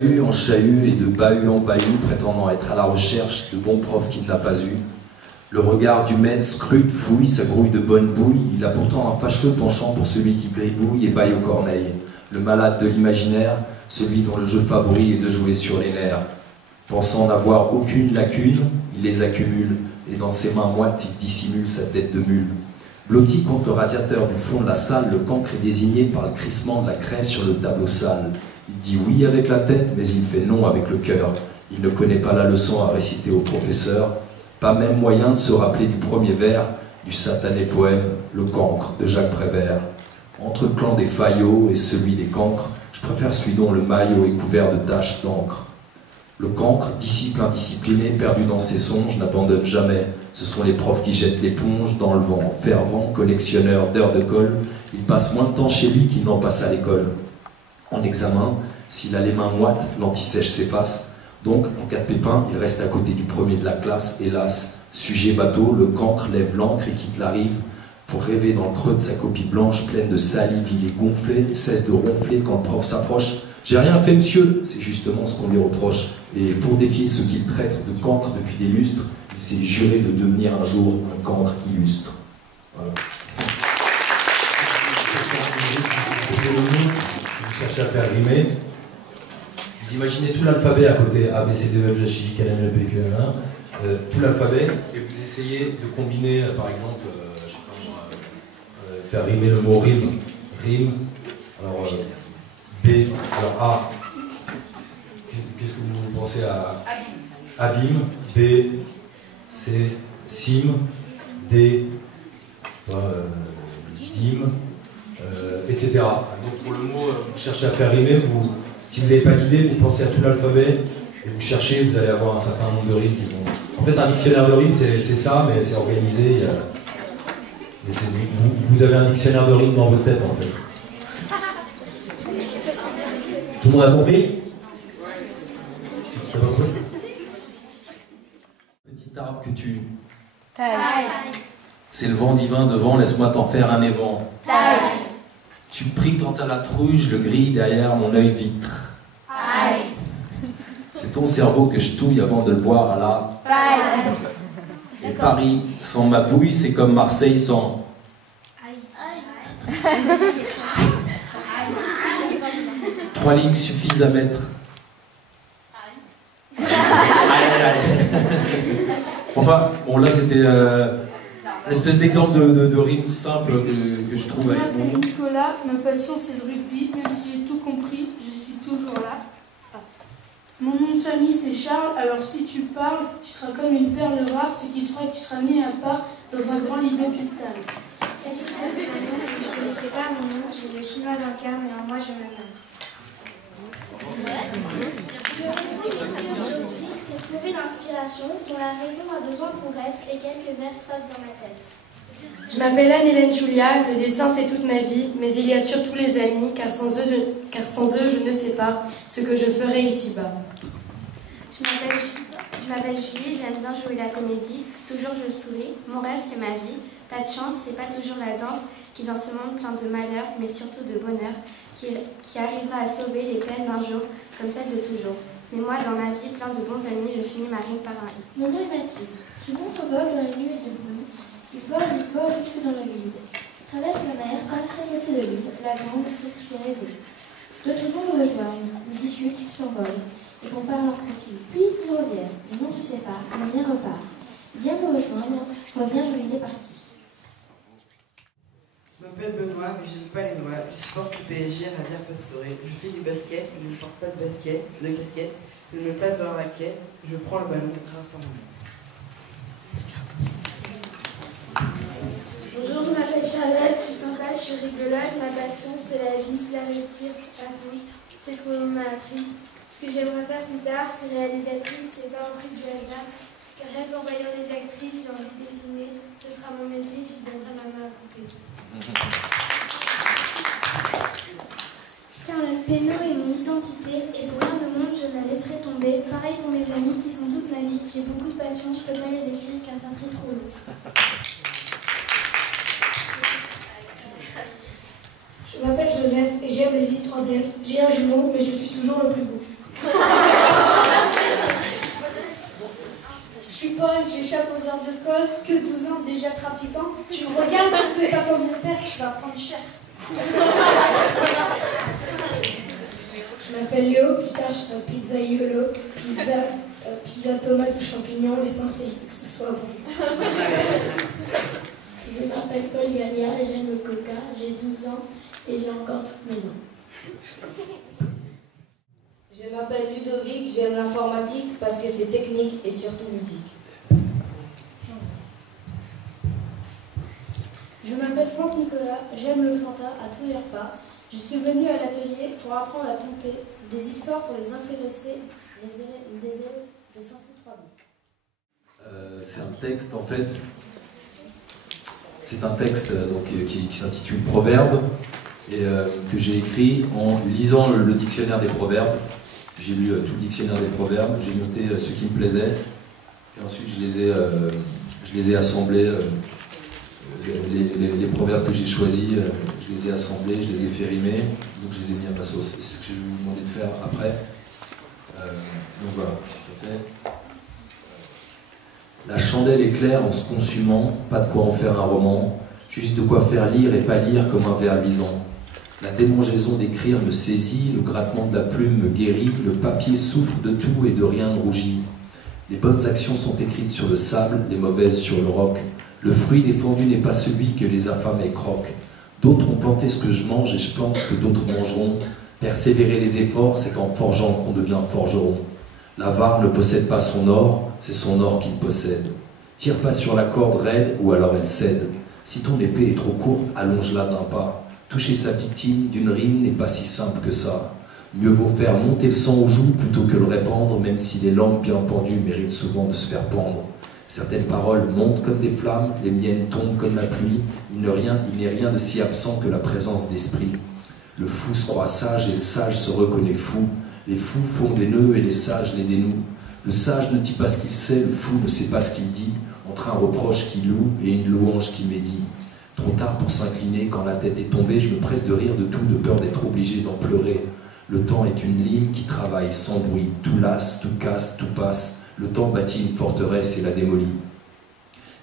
En chahut et de bahut en bahut, prétendant être à la recherche de bons profs qu'il n'a pas eu. Le regard du maître scrute, fouille, sa grouille de bonne bouille. Il a pourtant un fâcheux penchant pour celui qui gribouille et baille aux corneilles. Le malade de l'imaginaire, celui dont le jeu favori est de jouer sur les nerfs. Pensant n'avoir aucune lacune, il les accumule, et dans ses mains moites, il dissimule sa tête de mule. Blotti contre le radiateur du fond de la salle, le cancre est désigné par le crissement de la craie sur le tableau sale. Il dit oui avec la tête, mais il fait non avec le cœur. Il ne connaît pas la leçon à réciter au professeur. Pas même moyen de se rappeler du premier vers du satané poème « Le cancre » de Jacques Prévert. Entre le clan des Fayot et celui des cancres, je préfère celui dont le maillot est couvert de taches d'encre. Le cancre, disciple indiscipliné, perdu dans ses songes, n'abandonne jamais. Ce sont les profs qui jettent l'éponge dans le vent. Fervent, collectionneur d'heures de colle, il passe moins de temps chez lui qu'il n'en passe à l'école. En examen, s'il a les mains moites, l'anti-sèche s'efface. Donc, en cas de pépin, il reste à côté du premier de la classe. Hélas, sujet bateau, le cancre lève l'ancre et quitte la rive pour rêver dans le creux de sa copie blanche pleine de salive. Il est gonflé, cesse de ronfler quand le prof s'approche. « J'ai rien fait, monsieur !» C'est justement ce qu'on lui reproche. Et pour défier ceux qu'il traite de cancre depuis des lustres, il s'est juré de devenir un jour un cancre illustre. Voilà. Cherchez à faire rimer. Vous imaginez tout l'alphabet à côté, A, B, C, D, E, F, G, H, I, K, L, M, N, O, P, Q, R, S, tout l'alphabet, et vous essayez de combiner, par exemple, je sais pas moi, faire rimer le mot rime, rime, alors B, alors A, qu'est-ce que vous pensez à abîme, B, C, sim, D, dîme, etc. Donc pour le mot, vous cherchez à faire rimer, si vous n'avez pas d'idée, vous pensez à tout l'alphabet, et vous cherchez, vous allez avoir un certain nombre de rimes qui vont... En fait, un dictionnaire de rimes, c'est ça, mais c'est organisé. Vous avez un dictionnaire de rimes dans votre tête, en fait. Tout le monde a compris? Petit arbre que tu... tailles. C'est le vent divin devant, laisse-moi t'en faire un évent. Taille. Tu pries tant à la trouille, je le grille derrière mon œil vitre. Aïe. C'est ton cerveau que je touille avant de le boire à la... Paille. Et Paris sans ma bouille, c'est comme Marseille sans... Aïe. Trois lignes suffisent à mettre... Aïe. Bon là c'était... une espèce d'exemple de rime simple que je trouve avec moi. Je m'appelle Nicolas, ma passion c'est le rugby, même si j'ai tout compris, je suis toujours là. Mon nom de famille c'est Charles, alors si tu parles, tu seras comme une perle rare, ce qui fera que tu seras mis à part dans un grand lit d'hôpital. Salut, si je ne connaissais pas mon nom, j'ai le chinois dans le cœur, mais en moi je me meurs. Je retrouve ici aujourd'hui pour trouver l'inspiration dont la raison a besoin pour être et quelques vers trottent dans ma tête. Je m'appelle Anne-Hélène Julia, le dessin c'est toute ma vie, mais il y a surtout les amis, car sans eux je ne sais pas ce que je ferai ici-bas. Je m'appelle Julie, j'aime bien jouer la comédie, toujours je souris, mon rêve c'est ma vie, pas de chance, c'est pas toujours la danse qui dans ce monde plein de malheur, mais surtout de bonheur, qui arrivera à sauver les peines d'un jour, comme celle de toujours. Mais moi, dans ma vie, plein de bons amis, je finis ma rime par un i. Mon nom est Mathilde. Souvent s'envole dans la nuée de brume. Il vole jusque dans le vide. Traverse la mer, passe à côté de l'île, la grande, celle qui fait rêver. D'autres vont le rejoindre, ils discutent, ils s'envolent, et comparent leurs profils. Puis ils reviennent, et non se séparent, le lien repart. Viens me rejoindre, reviens, il est parti. Je m'appelle Benoît, mais j'aime pas les noix. Je supporte le PSG à Rivière Pastorée. Je fais du basket, mais je ne porte pas de casquette. Je me place dans la raquette. Je prends le ballon grâce à mon nom. Bonjour, je m'appelle Charlotte, je suis sans classe, je suis rigolote. Ma passion, c'est la vie, je la respire à fond. C'est ce qu'on m'a appris. Ce que j'aimerais faire plus tard, c'est réalisatrice, c'est pas un prix du hasard. Car rien qu'en voyant les actrices, j'ai envie de les filmer. Ce sera mon métier, j'y donnerai ma main à couper. Car le péno est mon identité et pour rien au monde je ne la laisserai tomber. Pareil pour mes amis qui sont toute ma vie. J'ai beaucoup de passion, je peux pas les écrire car ça serait trop long. Je m'appelle Joseph et j'aime les histoires d'elfes. J'ai un jumeau mais je suis toujours le plus beau. Je suis Paul, j'échappe aux heures de colle, que 12 ans déjà trafiquant. Tu me regardes, tu ne fais pas comme mon père, tu vas prendre cher. Je m'appelle Léo, plus tard je serai pizzaiolo, pizza tomate ou champignons, l'essentiel c'est que ce soit bon. Je m'appelle Paul Galliard et j'aime le coca, j'ai 12 ans et j'ai encore toutes mes dents. Je m'appelle Ludovic, j'aime l'informatique parce que c'est technique et surtout ludique. Je m'appelle Franck Nicolas, j'aime le Fanta à tous les repas. Je suis venue à l'atelier pour apprendre à compter des histoires pour les intéressés, des élèves de 503 000. C'est un texte en fait, c'est un texte donc, qui s'intitule Proverbes et que j'ai écrit en lisant le dictionnaire des proverbes. J'ai lu tout le dictionnaire des proverbes, j'ai noté ce qui me plaisait et ensuite je les ai assemblés. Les proverbes que j'ai choisis, je les ai assemblés, je les ai fait rimer, donc je les ai mis à ma sauce. C'est ce que je vais vous demander de faire après. Donc voilà, j'ai fait. La chandelle éclaire en se consumant, pas de quoi en faire un roman, juste de quoi faire lire et pas lire comme un ver luisant. La démangeaison d'écrire me saisit, le grattement de la plume me guérit, le papier souffre de tout et de rien ne rougit. Les bonnes actions sont écrites sur le sable, les mauvaises sur le roc. Le fruit défendu n'est pas celui que les affamés croquent. D'autres ont planté ce que je mange et je pense que d'autres mangeront. Persévérer les efforts, c'est en forgeant qu'on devient forgeron. L'avare ne possède pas son or, c'est son or qu'il possède. Tire pas sur la corde raide ou alors elle cède. Si ton épée est trop courte, allonge-la d'un pas. Toucher sa victime d'une rime n'est pas si simple que ça. Mieux vaut faire monter le sang aux joues plutôt que le répandre, même si les langues bien pendues méritent souvent de se faire pendre. Certaines paroles montent comme des flammes, les miennes tombent comme la pluie. Il n'est rien de si absent que la présence d'esprit. Le fou se croit sage et le sage se reconnaît fou. Les fous font des nœuds et les sages les dénouent. Le sage ne dit pas ce qu'il sait, le fou ne sait pas ce qu'il dit. Entre un reproche qui loue et une louange qui médit. Trop tard pour s'incliner, quand la tête est tombée, je me presse de rire de tout, de peur d'être obligé d'en pleurer. Le temps est une lime qui travaille sans bruit. Tout lasse, tout casse, tout passe. Le temps bâtit une forteresse et la démolit.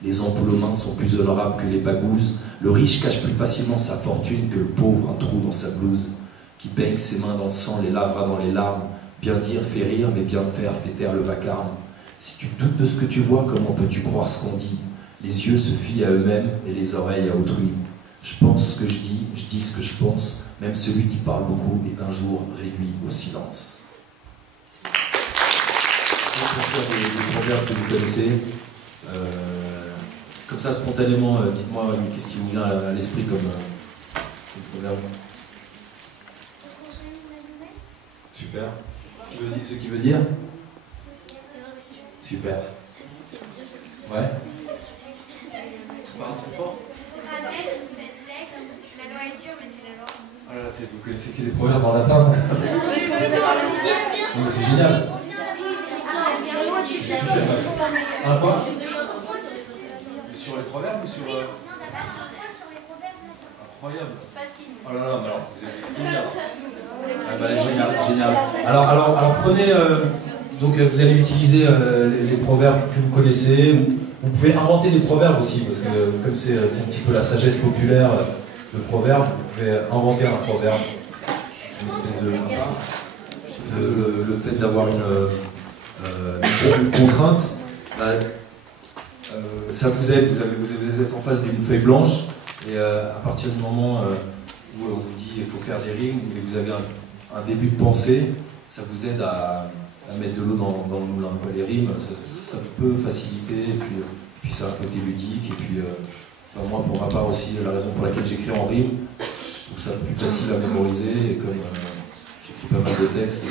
Les ampoules aux mains sont plus honorables que les bagouzes. Le riche cache plus facilement sa fortune que le pauvre un trou dans sa blouse. Qui baigne ses mains dans le sang, les lavera dans les larmes. Bien dire fait rire, mais bien faire fait taire le vacarme. Si tu doutes de ce que tu vois, comment peux-tu croire ce qu'on dit? Les yeux se fient à eux-mêmes et les oreilles à autrui. Je pense ce que je dis ce que je pense. Même celui qui parle beaucoup est un jour réduit au silence. Des proverbes que vous connaissez. Comme ça, spontanément, dites-moi qu'est-ce qui vous vient à l'esprit comme proverbe. Super. Ce qui veut dire Super. Ouais. Parle plus fort. La loi est dure, mais c'est la loi. Ah là, vous connaissez que des proverbes en latin. C'est génial. Ah quoi? Sur les proverbes ou sur... Incroyable. Facile. Oh là là, mais alors vous avez plaisir. Ah bah, génial, génial. Alors prenez... donc vous allez utiliser les proverbes que vous connaissez. Vous pouvez inventer des proverbes aussi, parce que comme c'est un petit peu la sagesse populaire, le proverbe, vous pouvez inventer un proverbe. Une espèce de... Je trouve que le fait d'avoir une contrainte, ça vous aide, vous êtes en face d'une feuille blanche, et à partir du moment où on vous dit qu'il faut faire des rimes, et vous avez un début de pensée, ça vous aide à mettre de l'eau dans le moulin. Les rimes, ça peut faciliter, et puis ça a un côté ludique, et puis moi pour ma part aussi, la raison pour laquelle j'écris en rime, je trouve ça plus facile à mémoriser, et comme j'écris pas mal de textes,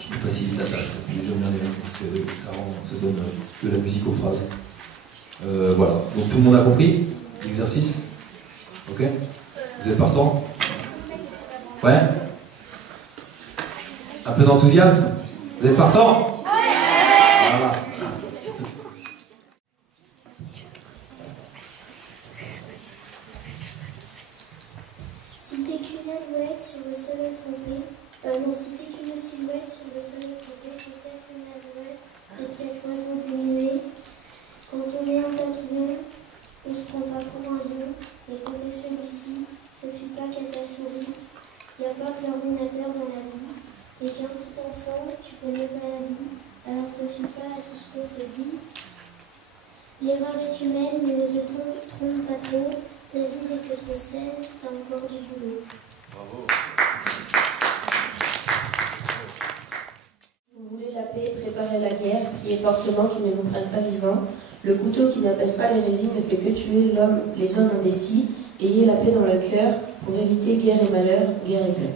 je me facilite la tâche. J'aime bien les rimes, ça donne de la musique aux phrases. Voilà, donc tout le monde a compris l'exercice? Ok? Vous êtes partant? Ouais? Un peu d'enthousiasme? Vous êtes partant? Voilà. Si t'es qu'une alouette sur le sol trempé, Non, c'était qu'une silhouette sur le sol de côté, peut-être une alouette, peut-être oiseau dénué. Quand on est un papillon, on se prend pas pour un lion. Et quand t'es celui-ci, ne fie pas qu'à ta souris. Y a pas que l'ordinateur dans la vie. T'es qu'un petit enfant, tu connais pas la vie. Alors te fie pas à tout ce qu'on te dit. L'erreur est humaine, mais ne te trompe pas trop. Ta vie n'est que trop saine, t'as encore du boulot. Bravo. Si vous voulez la paix, préparez la guerre, priez fortement qu'ils ne vous prennent pas vivant. Le couteau qui n'apaise pas les résines ne fait que tuer l'homme. Les hommes ont des scies. Ayez la paix dans le cœur pour éviter guerre et malheur, guerre et paix.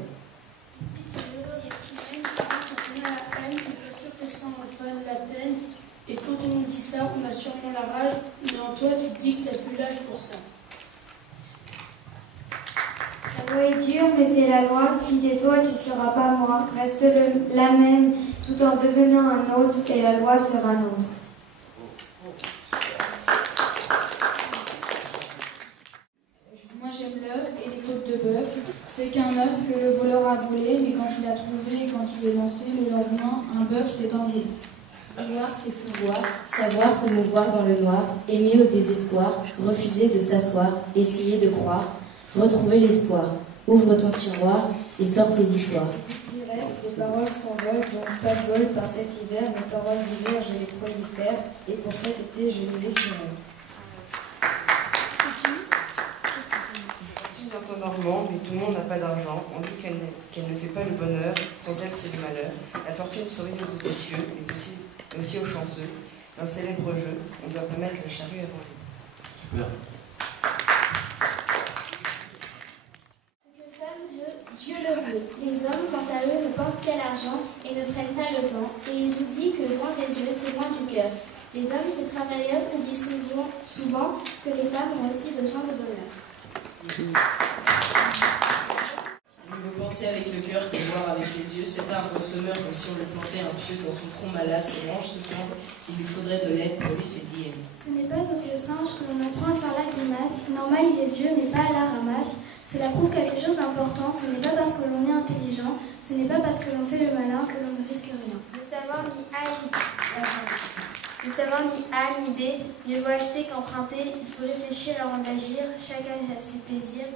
Et quand on nous dit ça, on a sûrement la rage, mais en toi, tu te dis que t'as plus l'âge pour ça. La loi est dure, mais c'est la loi. Si t'es toi, tu seras pas moi. Reste la même, tout en devenant un autre, et la loi sera nôtre. Moi j'aime l'œuf et les côtes de bœuf. C'est qu'un œuf que le voleur a volé, mais quand il a trouvé et quand il est lancé, le lendemain, un bœuf s'est envolé. Vouloir, c'est pouvoir, savoir se mouvoir dans le noir, aimer au désespoir, refuser de s'asseoir, essayer de croire, retrouver l'espoir. Ouvre ton tiroir et sors tes histoires. Il reste, des paroles s'envolent, donc pas de vol par cet hiver. Mes paroles d'hiver, je les prolifère, et pour cet été, je les écrirai. Un normand, mais tout le monde n'a pas d'argent. On dit qu'elle ne fait pas le bonheur, sans elle c'est le malheur. La fortune sourit aux audacieux, mais aussi aux chanceux. Un célèbre jeu, on doit pas mettre la charrue avant lui. Super. Ce que femme veut, Dieu le veut. Les hommes, quant à eux, ne pensent qu'à l'argent et ne prennent pas le temps. Et ils oublient que loin des yeux, c'est loin du cœur. Les hommes, ces travailleurs, oublient souvent que les femmes ont aussi besoin de bonheur. Mieux vaut penser avec le cœur que voir avec les yeux. Cet arbre semeur, comme si on le plantait un pieu dans son tronc malade, ses branches se fendent, il lui faudrait de l'aide, pour lui c'est dit. Ce n'est pas au vieux singe que l'on apprend à faire la grimace. Normal, il est vieux, mais pas à la ramasse. Cela prouve quelque chose d'important. Ce n'est pas parce que l'on est intelligent, ce n'est pas parce que l'on fait le malin que l'on ne risque rien. Le savoir ni A ni B, mieux vaut acheter qu'emprunter. Il faut réfléchir avant d'agir, chaque âge a ses plaisirs.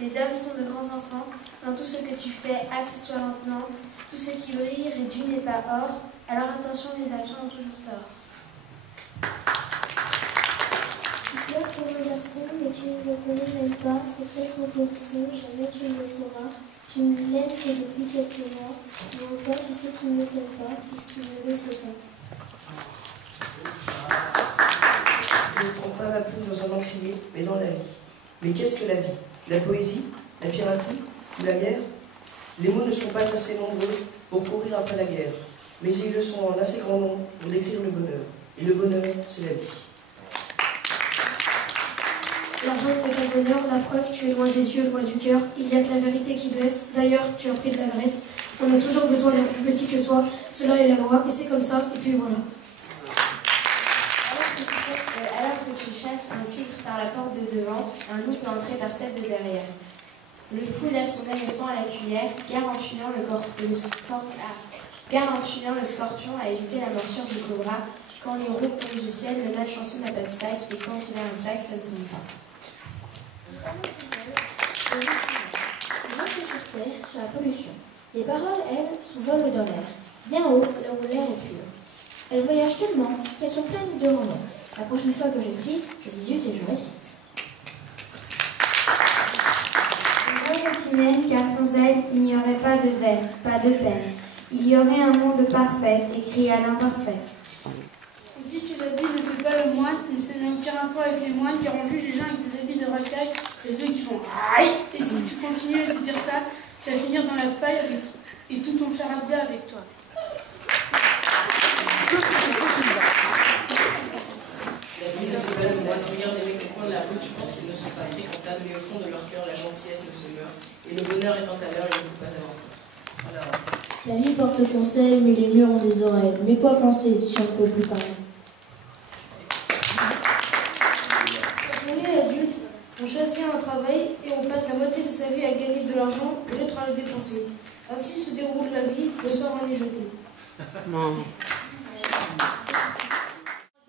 Les hommes sont de grands enfants. Dans tout ce que tu fais, acte-toi lentement. Tout ce qui brille réduit n'est pas or. Alors attention, les absents ont toujours tort. Tu pleures pour un garçon, mais tu ne le connais même pas. Ce serait trop polisson, jamais tu ne le sauras. Tu ne l'aimes que depuis quelques mois. Mais en toi, tu sais qu'il ne t'aime pas, puisqu'il ne le sait pas. Je ne prends pas ma plume dans un encrier, mais dans la vie. Mais qu'est-ce que la vie? La poésie? La piraterie? Ou la guerre? Les mots ne sont pas assez nombreux pour courir après la guerre, mais ils le sont en assez grand nombre pour décrire le bonheur. Et le bonheur, c'est la vie. L'argent ne fait pas le bonheur, la preuve, tu es loin des yeux, loin du cœur. Il y a que la vérité qui blesse. D'ailleurs, tu as pris de la graisse. On a toujours besoin d'un plus petit que soi. Cela est la loi, et c'est comme ça, et puis voilà. Alors que tu chasses un tigre par la porte de devant, un loup peut entrer par celle de derrière. Le fou lève son éléphant à la cuillère, gare en fuyant le scorpion à éviter la morsure du cobra. Quand les roues tombent du ciel, le malchanceux n'a pas de sac, et quand il a un sac, ça ne tombe pas. Les gens sur Terre, sur la pollution. Les paroles, elles, s'envolent dans l'air, bien haut, là où l'air est pur. Elles voyagent tellement qu'elles sont pleines de romans. La prochaine fois que j'écris, je visite et je récite. La loi est humaine, car sans elle, il n'y aurait pas de veine, pas de peine. Il y aurait un monde parfait, écrit à l'imparfait. On dit que la vie ne fait pas le moine, mais ça n'a aucun rapport avec les moines, car on juge les gens avec des habits de racaille, et ceux qui font aïe. Et si tu continues à te dire ça, tu vas finir dans la paille et tout ton charabia avec toi. La vie ne fait pas le moine. Regarde des mecs au coin de la rue, tu penses qu'ils ne sont pas fréquentables, mais au fond de leur cœur, la gentillesse ne se meurt. Et le bonheur étant à l'heure, il ne faut pas avoir peur. Alors... La vie porte conseil, mais les murs ont des oreilles. Mais quoi penser si on ne peut plus parler? Quand on est adulte, on choisit un travail et on passe la moitié de sa vie à gagner de l'argent au lieu de le dépenser. Ainsi se déroule la vie, le sort en est jeté.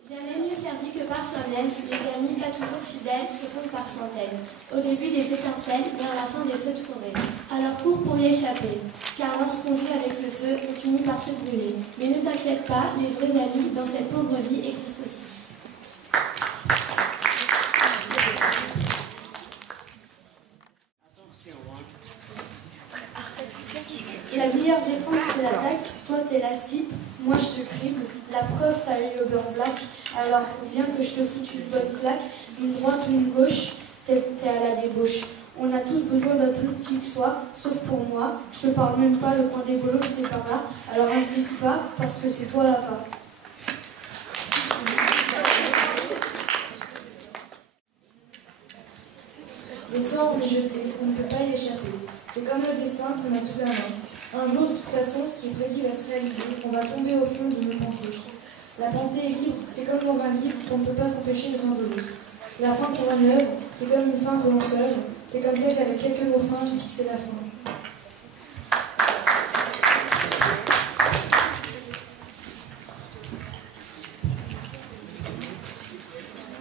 Jamais mieux servi que par soi-même, les amis pas toujours fidèles se comptent par centaines. Au début des étincelles, vers la fin des feux de forêt. Alors cours pour y échapper, car lorsqu'on joue avec le feu, on finit par se brûler. Mais ne t'inquiète pas, les vrais amis dans cette pauvre vie existent aussi. Et la meilleure défense, c'est l'attaque. Toi, t'es la cible, moi, je te crible. La preuve, t'as l'œil au beurre black. Alors, viens que je te foute une bonne claque. Une droite ou une gauche, t'es à la débauche. On a tous besoin d'un plus petit que soi, sauf pour moi. Je te parle même pas, le coin des bolos, c'est par là. Alors, insiste pas, parce que c'est toi là-bas. Le sort, on est jeté, on ne peut pas y échapper. C'est comme le destin qu'on a sous la main. Un jour, de toute façon, ce qui est prédit va se réaliser. On va tomber au fond de nos pensées. La pensée est libre, c'est comme dans un livre qu'on ne peut pas s'empêcher de l'un de l'autre. La fin pour une œuvre, c'est comme une fin que l'on seul. C'est comme celle avec quelques mots fins qui fixent la fin.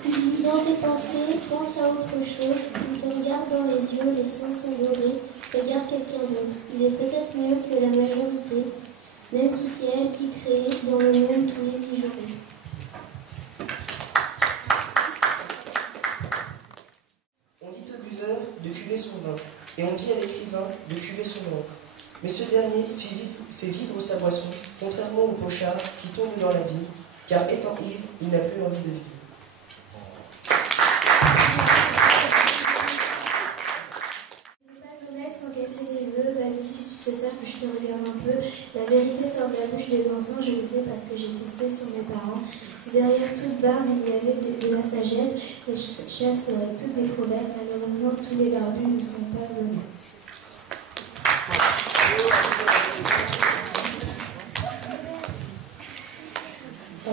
Lis dans tes pensées, pense à autre chose. Il te regarde dans les yeux, les seins sont dorés. Regarde quelqu'un d'autre. Il est peut-être mieux que la majorité, même si c'est elle qui crée dans le monde tous les mijaurés. On dit au buveur de cuver son vin, et on dit à l'écrivain de cuver son encre. Mais ce dernier fait vivre sa boisson, contrairement au pochard qui tombe dans la vie, car étant ivre, il n'a plus envie de vivre. Casser des œufs, vas-y si tu sais faire que je te regarde un peu. La vérité sort de la bouche des enfants, je le sais parce que j'ai testé sur mes parents. Si derrière toute barbe il y avait de la sagesse, les chefs seraient toutes des proverbes. Malheureusement, tous les barbus ne sont pas honnêtes.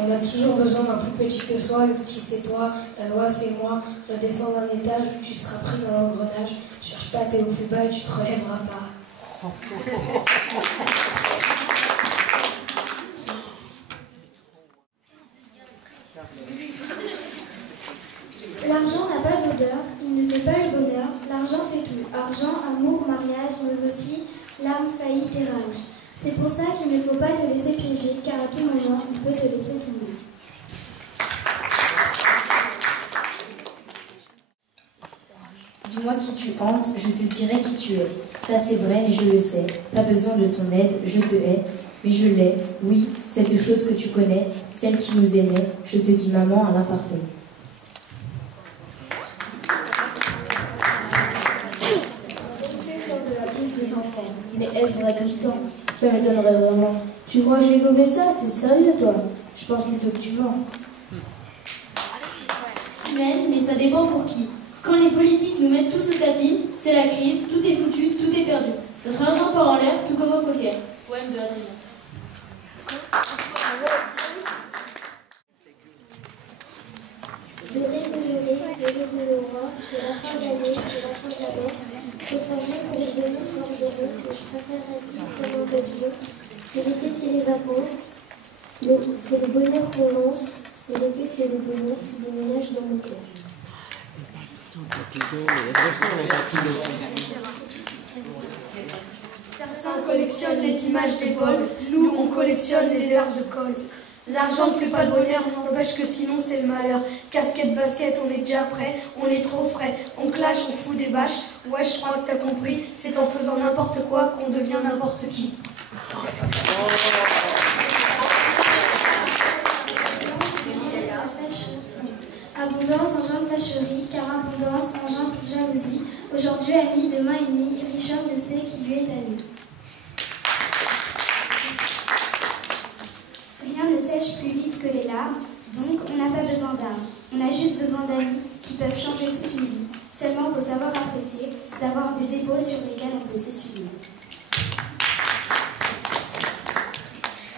On a toujours besoin d'un plus petit que soi, le petit c'est toi, la loi c'est moi, redescends d'un étage où tu seras pris dans l'engrenage, cherche pas à t'aller au plus bas et tu te relèveras pas. L'argent n'a pas d'odeur, il ne fait pas le bonheur, l'argent fait tout. Argent, amour, mariage, mais aussi larmes, faillite et rage. C'est pour ça qu'il ne faut pas te laisser piéger, car à tout moment, il peut te laisser tomber. Dis-moi qui tu hantes, je te dirai qui tu es. Ça c'est vrai, mais je le sais. Pas besoin de ton aide, je te hais. Mais je l'ai, oui, cette chose que tu connais, celle qui nous aimait. Je te dis maman à l'imparfait. Mais est-ce vrai tout le temps? Ça m'étonnerait vraiment. Tu crois que j'ai gommé ça? T'es sérieux toi? Je pense plutôt que tu mens. Mais ça dépend pour qui. Quand les politiques nous mettent tous au tapis, c'est la crise, tout est foutu, tout est perdu. Notre argent part en l'air, tout comme au poker. Poème de Adrien. Doré de l'aurore, c'est la fin d'année, c'est la fin de la mer. Faut forger pour devenir forgeron, mais je préférerais vivre comme un papillon. C'est l'été, c'est les vacances, c'est le bonheur qu'on lance, c'est l'été, c'est le bonheur qui déménage dans mon cœur. Certains collectionnent les images des bols, nous on collectionne les heures de colle. L'argent ne fait pas de bonheur, n'empêche que sinon c'est le malheur. Casquette, basket, on est déjà prêt, on est trop frais. On clash, on fout des bâches, ouais je crois que t'as compris. C'est en faisant n'importe quoi qu'on devient n'importe qui. Abondance engendre fâcherie, car abondance engendre jalousie. Aujourd'hui ami, demain ennemi, riche homme ne sait qui lui est ami. Rien ne sèche plus vite que les larmes, donc on n'a pas besoin d'armes. On a juste besoin d'amis qui peuvent changer toute une vie. Seulement faut savoir apprécier, d'avoir des épaules sur lesquelles on peut s'essuyer.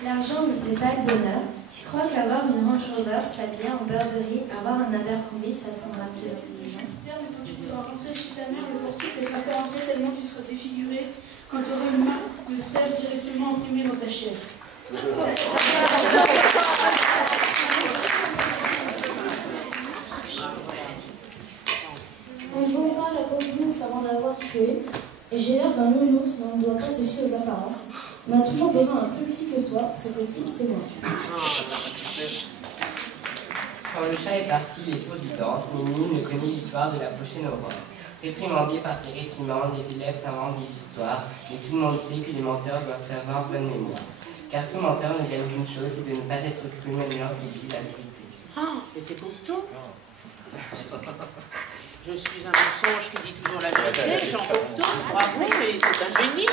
L'argent ne fait pas le bonheur. Tu crois qu'avoir une Range Rover, s'habiller en Burberry, avoir un Abercrombie, ça te rendra plus intelligent? Mais quand tu voudras rentrer chez ta mère, le portier ne laissera pas entrer tellement tu seras défiguré. Quand tu auras une main de frères directement imprimés dans ta chair. On ne vole pas la peau de l'ours avant d'avoir tué. Et j'ai l'air d'un nounours, mais on ne doit pas se fier aux apparences. On a toujours besoin d'un plus petit que soi. Ce petit, c'est moi. Quand le chat est parti, les sourds y dansent, Mimi ne connaît l'histoire de la prochaine aurore. Réprimandé par ses réprimandes, les élèves s'inventent des histoires, et tout le monde sait que les menteurs doivent avoir bonne mémoire. Car tout menteur ne gagne qu'une chose, c'est de ne pas être cru même lorsqu'il dit la vérité. Ah, mais c'est pour tout. Je suis un mensonge qui dit toujours la vérité, Jean Cocteau, bravo, et c'est un génie.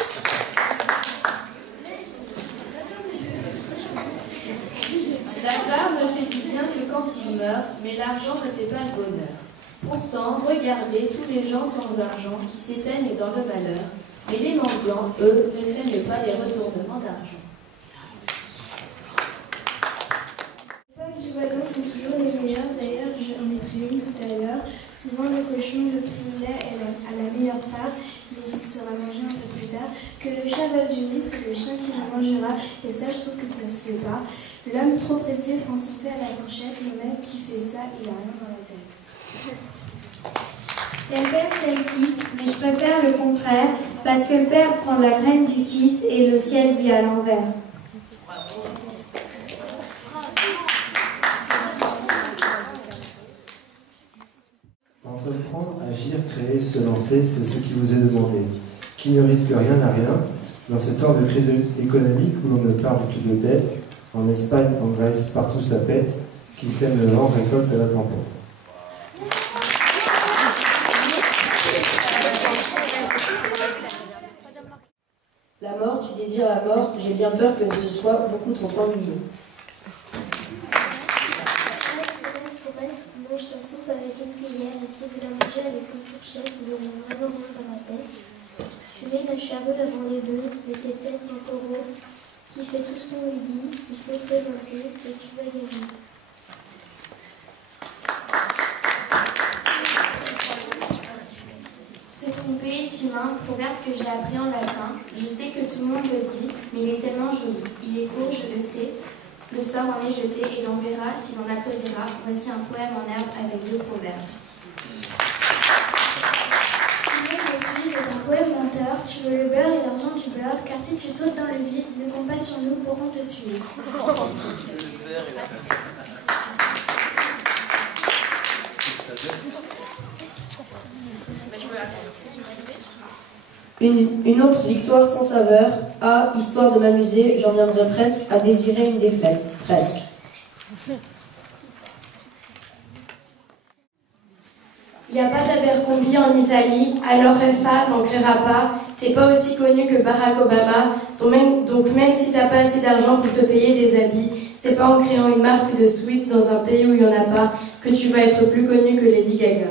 La barbe ne fait du bien que quand il meurt, mais l'argent ne fait pas le bonheur. Pourtant, regardez tous les gens sans argent qui s'éteignent dans le malheur, mais les mendiants, eux, ne craignent pas les retournements d'argent. Les femmes du voisin sont toujours les meilleures, d'ailleurs j'en ai pris une tout à l'heure. Souvent le cochon le plus laid a la meilleure part, mais il sera mangé un peu plus tard. Que le chat vole du riz, c'est le chien qui le mangera, et ça je trouve que ça se fait pas. L'homme trop pressé prend son thé à la fourchette, le mec qui fait ça, il a rien dans la tête. Tel père, tel fils, mais je préfère le contraire, parce que le père prend la graine du fils et le ciel vit à l'envers. Entreprendre, agir, créer, se lancer, c'est ce qui vous est demandé. Qui ne risque rien n'a rien. Dans ce temps de crise économique où l'on ne parle que de dette, en Espagne, en Grèce, partout ça pète. Qui sème le vent récolte à la tempête. La mort, tu désires la mort, j'ai bien peur que ce soit beaucoup trop ennuyeux. Mange sa soupe avec une cuillère et si vous la mangez avec une fourchette, vous aurez vraiment rien dans la tête. Tu mets la charrue avant les bœufs, mais t'es peut-être un taureau qui fait tout ce qu'on lui dit, il faut se révolter et tu vas gagner. Se tromper est humain, proverbe que j'ai appris en latin. Je sais que tout le monde le dit, mais il est tellement joli. Il est court, je le sais. Le sort en est jeté et l'on verra si l'on applaudira. Voici un poème en herbe avec 2 proverbes. Tu veux me suivre d'un poème menteur, tu veux le beurre et l'argent du beurre, car si tu sautes dans le vide, ne compte pas sur nous pour qu'on te suive. Une autre victoire sans saveur. Ah, histoire de m'amuser, j'en viendrai presque à désirer une défaite. Presque. Il n'y a pas d'Abercrombie en Italie, alors rêve pas, t'en créeras pas. T'es pas aussi connu que Barack Obama, donc même si t'as pas assez d'argent pour te payer des habits, c'est pas en créant une marque de sweat dans un pays où il n'y en a pas que tu vas être plus connu que Lady Gaga.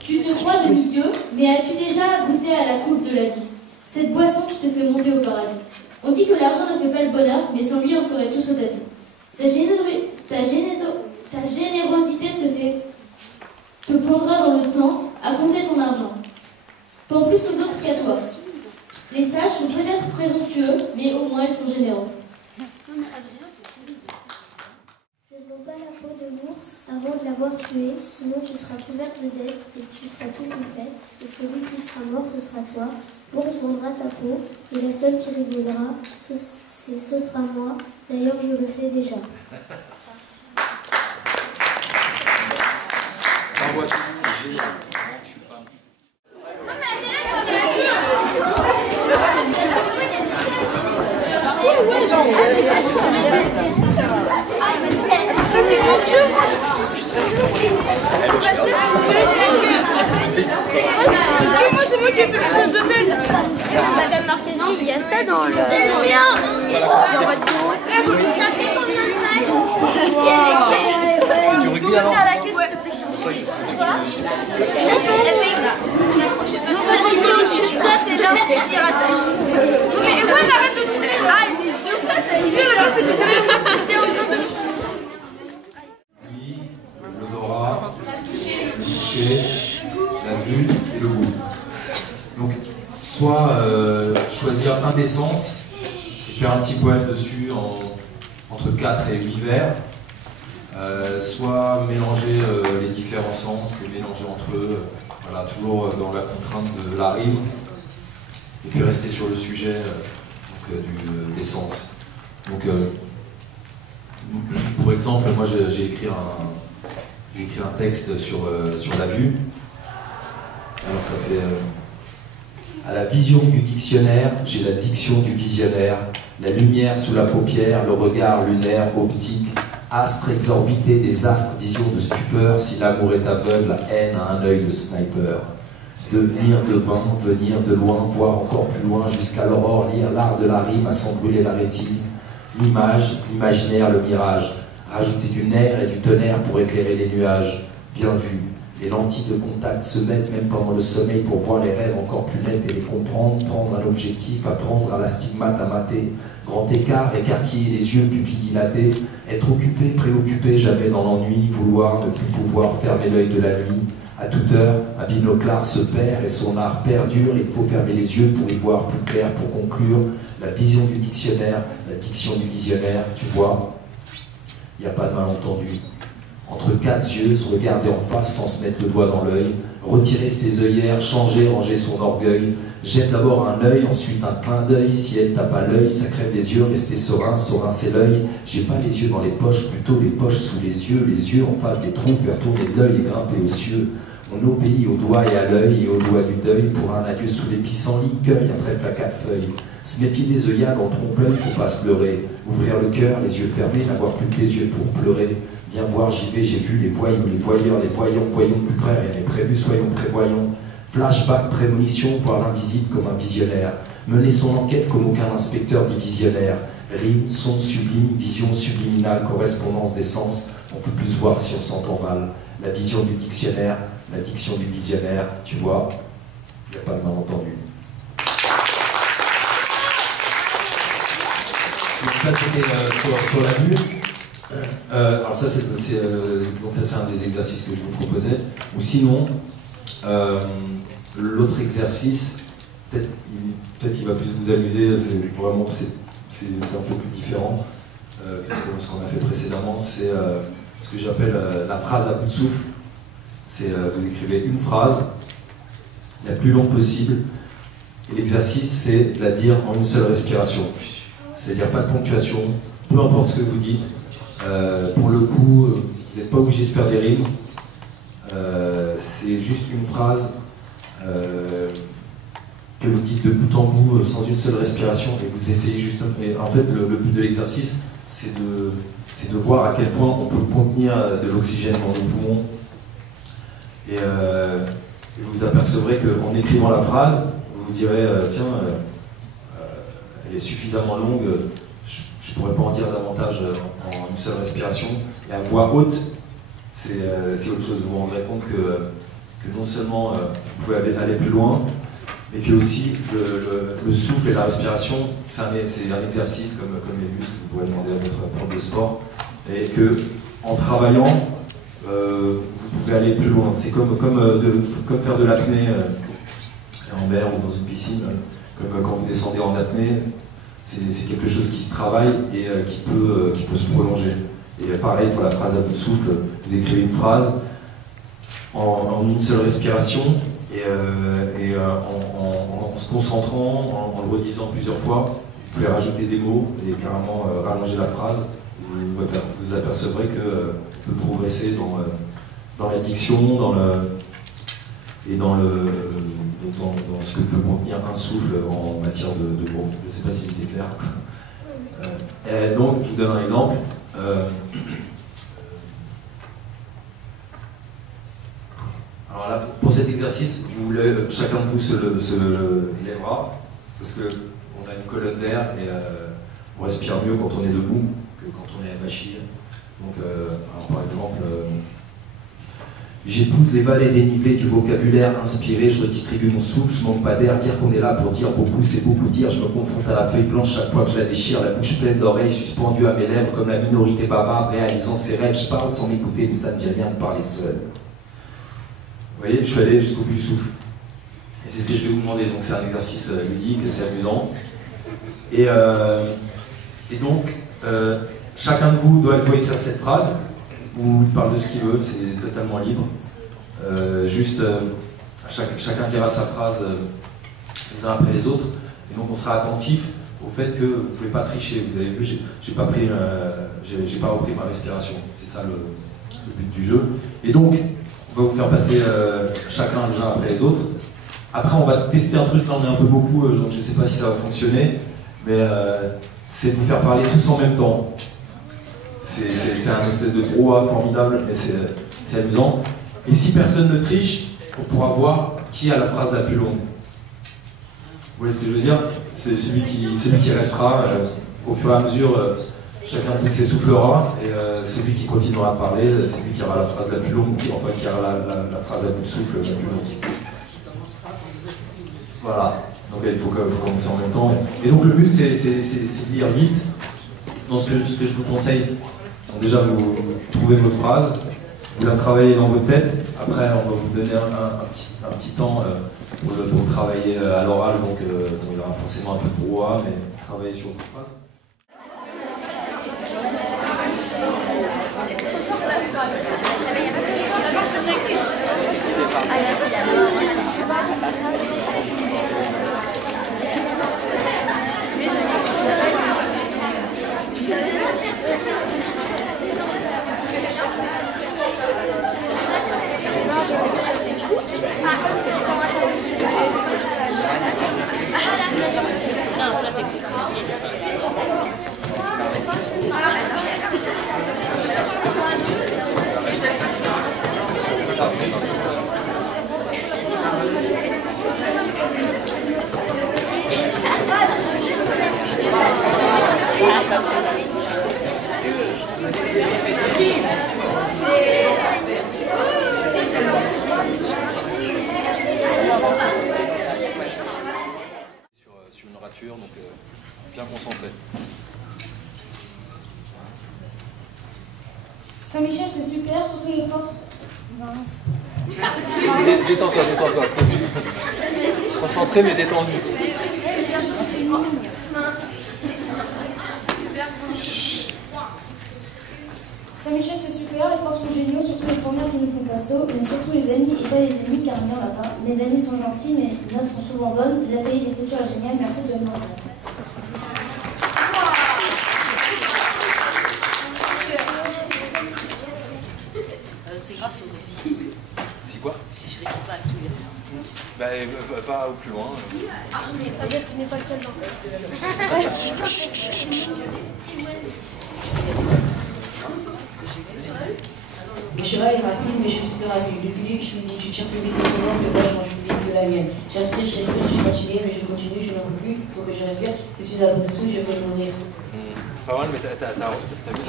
Tu te crois demi-dieu, mais as-tu déjà goûté à la coupe de la vie? Cette boisson qui te fait monter au paradis. On dit que l'argent ne fait pas le bonheur, mais sans lui on serait tous au tapis. Ta générosité te pondra dans le temps à compter ton argent. Pense plus aux autres qu'à toi. Les sages sont peut-être présomptueux, mais au moins ils sont généreux. Ne vends pas la peau de l'ours avant de l'avoir tué, sinon tu seras couverte de dettes et tu seras tout complète, et celui qui sera mort, ce sera toi. L'ours vendra ta peau, et la seule qui rigolera, ce sera moi. D'ailleurs, je le fais déjà. Madame Marchesi, il y a ça dans le... C'est bien. Ça fait combien de pages? Tu regardes alors? À la queue, s'il te plaît. Ça, c'est l'inspiration. Mais moi, j'arrête de courir. Ah, mais je veux pas, je vais le rester de courir. Oui, l'odorat chercher la vue et le goût. Donc, soit choisir un des sens et faire un petit poème dessus entre 4 et 8 vers, soit mélanger les différents sens, les mélanger entre eux, voilà, toujours dans la contrainte de la rime, et puis rester sur le sujet des sens. Donc, pour exemple, moi j'ai écrit un texte sur la vue. Alors ça fait à la vision du dictionnaire, j'ai la diction du visionnaire, la lumière sous la paupière, le regard lunaire, optique, astre exorbité des astres, vision de stupeur, si l'amour est aveugle, la haine a un œil de sniper. Devenir devin, venir de loin, voir encore plus loin, jusqu'à l'aurore, lire l'art de la rime à s'en brûler la rétine. L'image, l'imaginaire, le mirage, rajouter du nerf et du tonnerre pour éclairer les nuages. Bien vu, les lentilles de contact se mettent même pendant le sommeil pour voir les rêves encore plus nets et les comprendre, prendre un objectif, apprendre à la stigmate à mater. Grand écart, écarquiller les yeux, pupilles dilatées, être occupé, préoccupé, jamais dans l'ennui, vouloir ne plus pouvoir fermer l'œil de la nuit. À toute heure, un binoclard se perd et son art perdure, il faut fermer les yeux pour y voir plus clair, pour conclure. La vision du dictionnaire, la diction du visionnaire, tu vois, il n'y a pas de malentendu. Entre 4 yeux, se regarder en face sans se mettre le doigt dans l'œil, retirer ses œillères, changer, ranger son orgueil, jette d'abord un œil, ensuite un clin d'œil, si elle tape à l'œil, ça crève les yeux, rester serein, serein c'est l'œil, j'ai pas les yeux dans les poches, plutôt les poches sous les yeux en face des trous, faire tourner l'œil et grimper aux cieux. On obéit au doigt et à l'œil et au doigt du deuil, pour un adieu sous les pissenlits, cueille un trèfle à 4 feuilles. Se méfier des œillades en trompe-l'œil, faut pas se leurrer. Ouvrir le cœur, les yeux fermés, n'avoir plus que les yeux pour pleurer. Bien voir, j'y vais, j'ai vu les voyous, les voyeurs, les voyants, voyons plus près, rien n'est prévu, soyons prévoyants. Flashback, prémonition, voir l'invisible comme un visionnaire. Mener son enquête comme aucun inspecteur divisionnaire. Rime, son sublime, vision subliminale, correspondance des sens. On peut plus voir si on s'entend mal. La vision du dictionnaire, la diction du visionnaire, tu vois, il n'y a pas de malentendu. Donc ça c'était sur la vue. Alors ça c'est un des exercices que je vous proposais. Ou sinon, l'autre exercice, peut-être il va plus vous amuser, c'est un peu plus différent que ce qu'on a fait précédemment, c'est ce que j'appelle la phrase à bout de souffle. C'est vous écrivez une phrase, la plus longue possible, et l'exercice c'est de la dire en une seule respiration. C'est-à-dire pas de ponctuation, peu importe ce que vous dites. Pour le coup, vous n'êtes pas obligé de faire des rimes. C'est juste une phrase que vous dites de bout en bout sans une seule respiration et vous essayez justement. Et en fait, le but de l'exercice, c'est de voir à quel point on peut contenir de l'oxygène dans nos poumons. Et vous apercevrez qu'en écrivant la phrase, vous vous direz tiens, elle est suffisamment longue, je ne pourrais pas en dire davantage en une seule respiration. Et à voix haute, c'est autre chose. Vous vous rendrez compte que non seulement vous pouvez aller plus loin, mais que aussi le souffle et la respiration, c'est un exercice comme les muscles, vous pourrez demander à votre prof de sport, et que en travaillant, vous pouvez aller plus loin. C'est comme faire de l'apnée en mer ou dans une piscine, comme quand vous descendez en apnée. C'est quelque chose qui se travaille et qui peut se prolonger. Et pareil pour la phrase à bout de souffle, vous écrivez une phrase en une seule respiration et en se concentrant, en le redisant plusieurs fois. Vous pouvez rajouter des mots et carrément rallonger la phrase. Vous apercevrez que vous pouvez progresser dans la diction, dans ce que peut contenir un souffle en matière de groupe. Je ne sais pas si j'étais clair. Donc, je vous donne un exemple. Alors là, pour cet exercice, chacun de vous se lèvera, parce qu'on a une colonne d'air et on respire mieux quand on est debout que quand on est avachi. Donc, alors par exemple, j'épouse les vallées dénivelées du vocabulaire inspiré, je redistribue mon souffle, je manque pas d'air, dire qu'on est là pour dire beaucoup, c'est beaucoup dire, je me confronte à la feuille blanche chaque fois que je la déchire, la bouche pleine d'oreilles suspendue à mes lèvres, comme la minorité bavarde réalisant ses rêves, je parle sans m'écouter, mais ça ne dit rien de parler seul. Vous voyez, je suis allé jusqu'au bout du souffle. Et c'est ce que je vais vous demander. Donc c'est un exercice ludique, c'est amusant. Et donc, chacun de vous doit écrire cette phrase, où il parle de ce qu'il veut, c'est totalement libre. Chacun dira sa phrase les uns après les autres. Et donc on sera attentif au fait que vous ne pouvez pas tricher. Vous avez vu, j'ai pas repris ma respiration. C'est ça le but du jeu. Et donc, on va vous faire passer chacun les uns après les autres. Après, on va tester un truc, là on est un peu beaucoup, donc je ne sais pas si ça va fonctionner, mais c'est de vous faire parler tous en même temps. C'est un espèce de brouhaha formidable, mais c'est amusant. Et si personne ne triche, on pourra voir qui a la phrase la plus longue. Vous voyez ce que je veux dire? C'est celui qui restera au fur et à mesure. Chacun de vous s'essoufflera, et celui qui continuera à parler, c'est lui qui aura la phrase la plus longue, enfin qui aura la phrase à bout de souffle la plus longue. Voilà, donc il faut commencer en même temps. Et donc le but c'est de lire vite. Donc ce que je vous conseille, donc déjà vous trouvez votre phrase, vous la travaillez dans votre tête, après on va vous donner un petit temps pour travailler à l'oral, donc il y aura forcément un peu de brouhaha, mais travailler sur votre phrase. Sur une rature, donc bien concentré. Saint-Michel, c'est super, surtout les profs. Détends-toi. Concentré mais détendu. Saint-Michel, c'est super, les profs sont géniaux, surtout les premières qui nous font pasto, mais surtout les amis et pas les ennemis car il n'y en a pas. Mes amis sont gentils, mais les notes sont souvent bonnes. L'atelier d'écriture est génial, merci de me montrer. C'est grâce au récit. C'est quoi? Si je récite pas à tous les gens. Bah, va au plus loin. Ah, mais t'inquiète, tu n'es pas le seul dans ça. Le cheval est rapide, mais je suis plus rapide. Le cul, je lui dis, tu tires plus vite que ton mais moi je mange plus vite que la mienne. J'aspire, je suis fatigué, mais je continue, je n'en peux plus, il faut que je respire. Je suis à bout de souffle, je vais mourir. Pas mal, mais t'as vu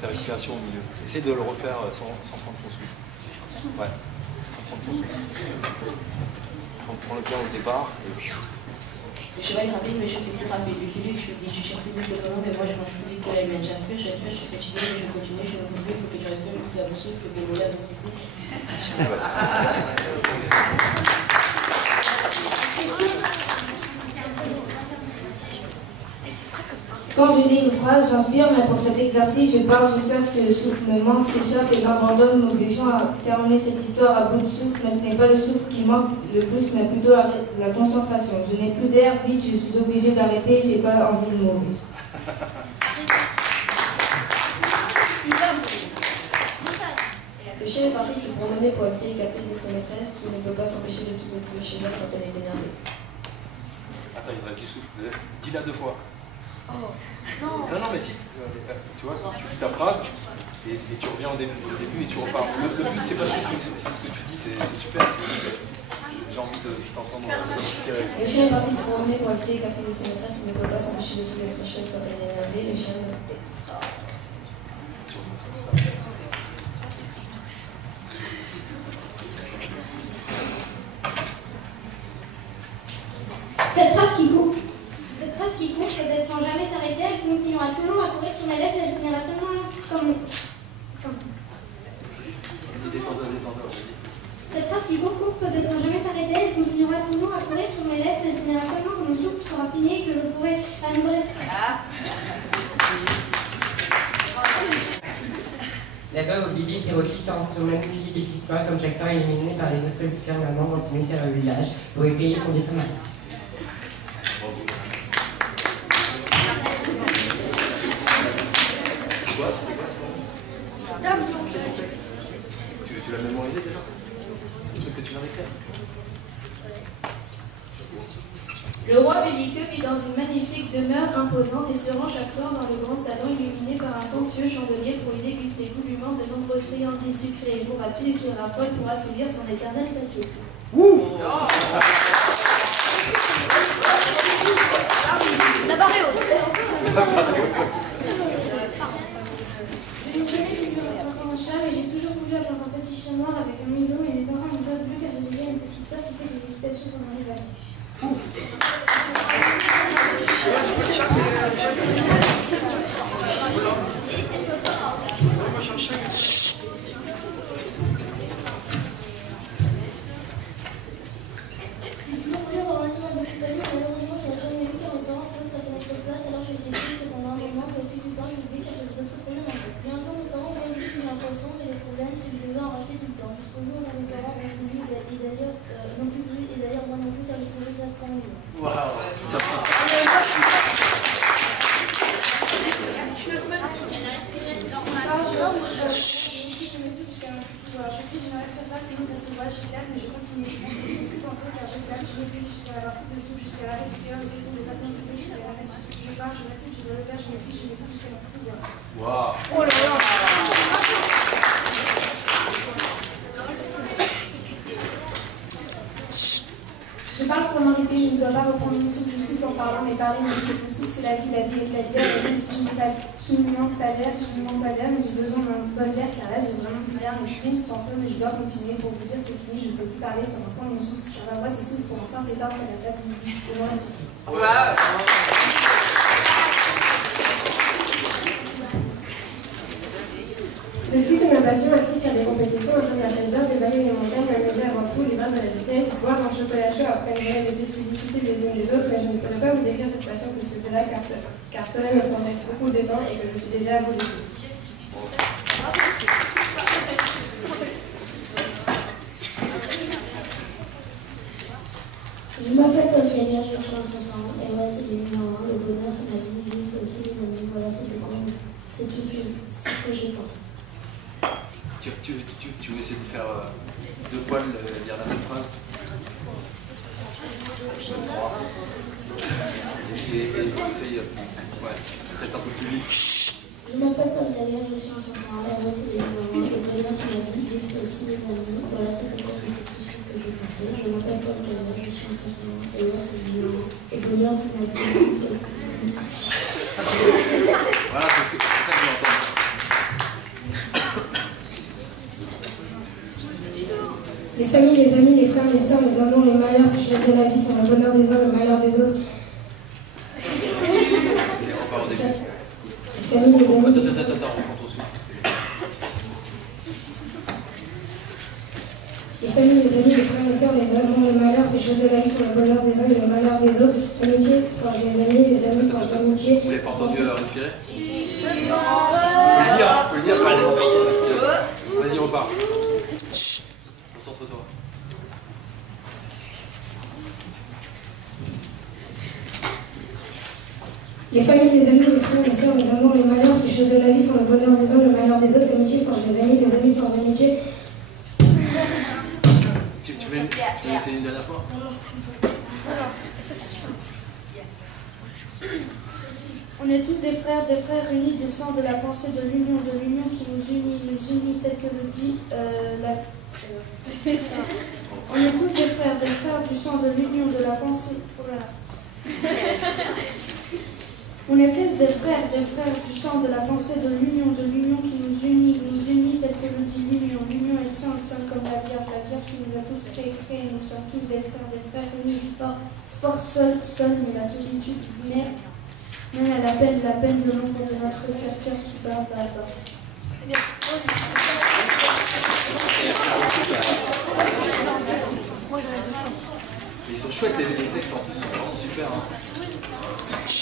ta respiration au milieu. Essaye de le refaire sans prendre ton souffle. Ouais, sans prendre ton souffle. Prends le bien au départ. Le cheval est rapide, mais je suis plus rapide. Le cul, je lui dis, tu tires plus vite que ton mais moi je mange plus vite que la mienne. J'aspire, je suis fatigué, mais je continue, je n'en peux plus, il faut que je respire. Je suis à bout de souffle, je vais mourir de ceci. Quand je lis une phrase, j'inspire, mais pour cet exercice, je parle jusqu'à ce que le souffle me manque, s'échappe et m'abandonne, m'obligeant à terminer cette histoire à bout de souffle. Mais ce n'est pas le souffle qui manque le plus, mais plutôt la concentration. Je n'ai plus d'air, vite, je suis obligée d'arrêter, j'ai pas envie de mourir. Le chien est parti se promener pour éviter les caprices de sa maîtresse, qui ne peut pas s'empêcher de tout détruire chez elle quand elle est énervée. Attends, il reste du souffle. Dis-la 2 fois. Oh, non, mais si, tu vois, tu lis ta phrase et tu reviens au début et tu repars. Le but, c'est pas ce que tu dis, c'est super. J'ai envie de t'entendre respirer. Le chien est parti se promener pour éviter les caprices de sa maîtresse, qui ne peut pas s'empêcher de tout détruire chez elle quand elle est énervée. Le chien Cette phrase qui court peut-être sans jamais s'arrêter, elle continuera toujours à courir sur mes lèvres, elle deviendra seulement comme... Cette phrase qui court sur mes lèvres, ça définira seulement que mon souffle sera fini et que je pourrai la nourrir. La veuve au bibi héroïque tente son magnifique exploit comme chaque soir éliminé par les deux solutions maman dans son mission au village pour épayer son défunt mari. Tu l'as mémorisé déjà? Le truc que tu viens d'écrire? Le roi belliqueux vit dans une magnifique demeure imposante et se rend chaque soir dans le grand salon illuminé par un somptueux chandelier pour y déguster goulûment de nombreuses friandises sucrées et bourratives qu'il raffole pour assouvir son éternelle satiété. La barre est haute. Je n'ai jamais voulu avoir un chat, mais j'ai toujours voulu avoir un petit chat noir avec un museau, mais mes parents n'ont pas voulu car j'ai déjà une petite soeur qui fait des visitations pendant les vacances. J'ai toujours voulu avoir un animal de compagnie, malheureusement je n'ai jamais eu car mes parents savaient que ça prenait trop de place, alors je les ai pris cependant un moment, mais au fil du temps j'ai oublié car j'avais d'autres problèmes en tête. Mais un jour mes parents ont voulu que j'ai un poisson, et le problème c'est que je devais en racheter tout le temps. Jusqu'au jour où mes parents ont voulu et d'ailleurs moi non plus car je trouvais ça trop ennuyeux. Sinon ça se voit, je calme, mais je continue. Je pense que je ne peux plus penser car je calme, je réfléchis jusqu'à la coupe de soupe, jusqu'à l'arrêt du cœur, j'essaie de pas penser jusqu'à l'arrêt du soupe. Je parle, je m'assieds, je dois le faire, je réfléchis, je me soupe jusqu'à la coupe de cœur. Waouh! Oh là là! Je parle sans m'arrêter, je ne dois pas reprendre mon souffle, je souffle en parlant, mais parler me souffle. Mon souffle, c'est la vie est la bière, et même si je ne manque pas d'air, mais j'ai besoin d'un bon air, car là, j'ai vraiment plus d'air, mais c'est en feu, mais je dois continuer pour vous dire c'est fini, je ne peux plus parler sans reprendre mon souffle, car ma voix s'essouffle pour enfin s'éteindre à la table du bus, et moi, c'est fini. Le ski, c'est ma passion, ainsi faire des compétitions, atteindre la chaleur, dévaler les montagnes, m'amuser avant tout, les bains à la vitesse, boire un chocolat chaud après les règles les plus difficiles les unes des autres, mais je ne pourrais pas vous décrire cette passion plus que cela, car cela me prendrait beaucoup de temps et que je suis déjà à bout de souffle. Je m'appelle Paul Gaillard, je suis en 500 et voilà c'est le numéro 1, le bonheur c'est la vie, vivre c'est aussi les amis, voilà c'est le grand, c'est tout ce que je pense. Tu veux essayer de faire deux fois dire la même phrase? Je crois. Et essaye peut-être un peu plus vite. Je m'appelle Paul Gaillard, je suis en 500 et voilà c'est le numéro 1, le bonheur c'est la vie, vivre c'est aussi les amis, voilà c'est le grand, c'est tout ce que je pensais. Je m'appelle Paul Gaillard, je suis en 500 et voilà c'est le numéro 1, le bonheur c'est la vie, vivre c'est aussi les amis. Voilà, c'est ça que j'entends. Les familles, les amis, les frères, les sœurs, les amours, les malheurs, si je de la vie, font le bonheur des uns, le malheur des autres. On part au début. Les familles, les amis. Attends, on rentre au souffle. Les familles, les amis, les frères, les sœurs, les amours, les malheurs, ces choses de la vie font le bonheur des uns et le malheur des autres. L'amitié forge les amis forgent l'amitié. Vous l'avez pas entendu respirer? Faut le dire, vas-y, repars. Concentre-toi. Les familles, les amis, les frères, les sœurs, les amours, les malheurs, ces choses de la vie font le bonheur des uns, le malheur des autres. L'amitié forge les amis forgent l'amitié. Tu veux essayer une dernière fois? Non, ça c'est sûr. On est tous des frères unis du sang de la pensée de l'union qui nous unit tel que le dit On est tous des frères du sang de l'union de la pensée. Oh là là. On est tous des frères du sang de la pensée de l'union qui nous unit tel que le dit l'union. L'union est sainte comme la Vierge qui nous a tous créés. Nous sommes tous des frères unis, forts seuls, mais la solitude, même à la peine de l'ombre de notre cœur qui parle par la porte. C'était bien. Ils sont chouettes, les textes en plus sont vraiment super. Hein. Je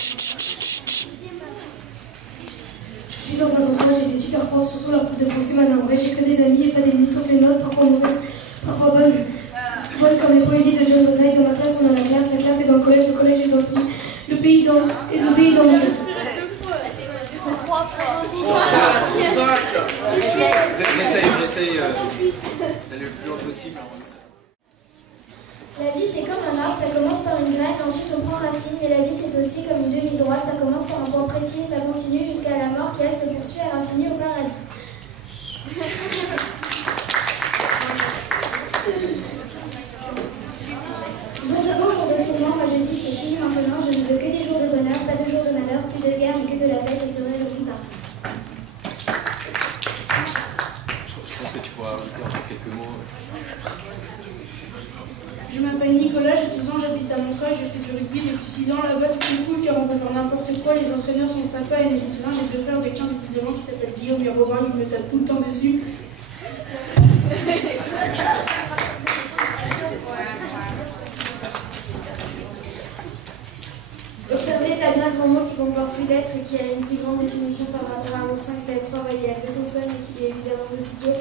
suis dans un endroit, j'ai des super profs, surtout leur prof de français m'a vrai. J'ai que des amis et pas d'ennemis, sauf les notes, parfois mauvaises, parfois bonnes. Bonnes comme les poésies de John Mosaïque. Dans ma classe, on a la classe est dans le collège est dans le pays, le pays dans le monde. On essaye d'aller le plus loin possible. La vie c'est comme un arbre, ça commence par une graine, ensuite on prend racine, mais la vie c'est aussi comme une demi-droite, ça commence par un point précis et ça continue jusqu'à la mort qui elle se poursuit à l'infini au paradis. Jour de beau, jour de tourment, moi je dis c'est fini maintenant, je ne veux que des jours de bonheur, pas de jours de malheur, plus de guerre mais que de la paix, ça serait le bon parti. Je pense que tu pourras rajouter encore quelques mots. Je m'appelle Nicolas, j'ai 12 ans, j'habite à Montreuil, je fais du rugby depuis 6 ans. Là-bas, c'est tout cool car on peut faire n'importe quoi. Les entraîneurs sont sympas et nous disent rien. J'ai 2 frères de 15 et 19 ans qui s'appellent Guillaume et Robin, ils me tapent tout le temps dessus. Observez est un grand mot qui comporte 8 lettres et qui a une plus grande définition par rapport à un mot 5 lettres fort et il y a 2 consonnes et qui est évidemment aussitôt.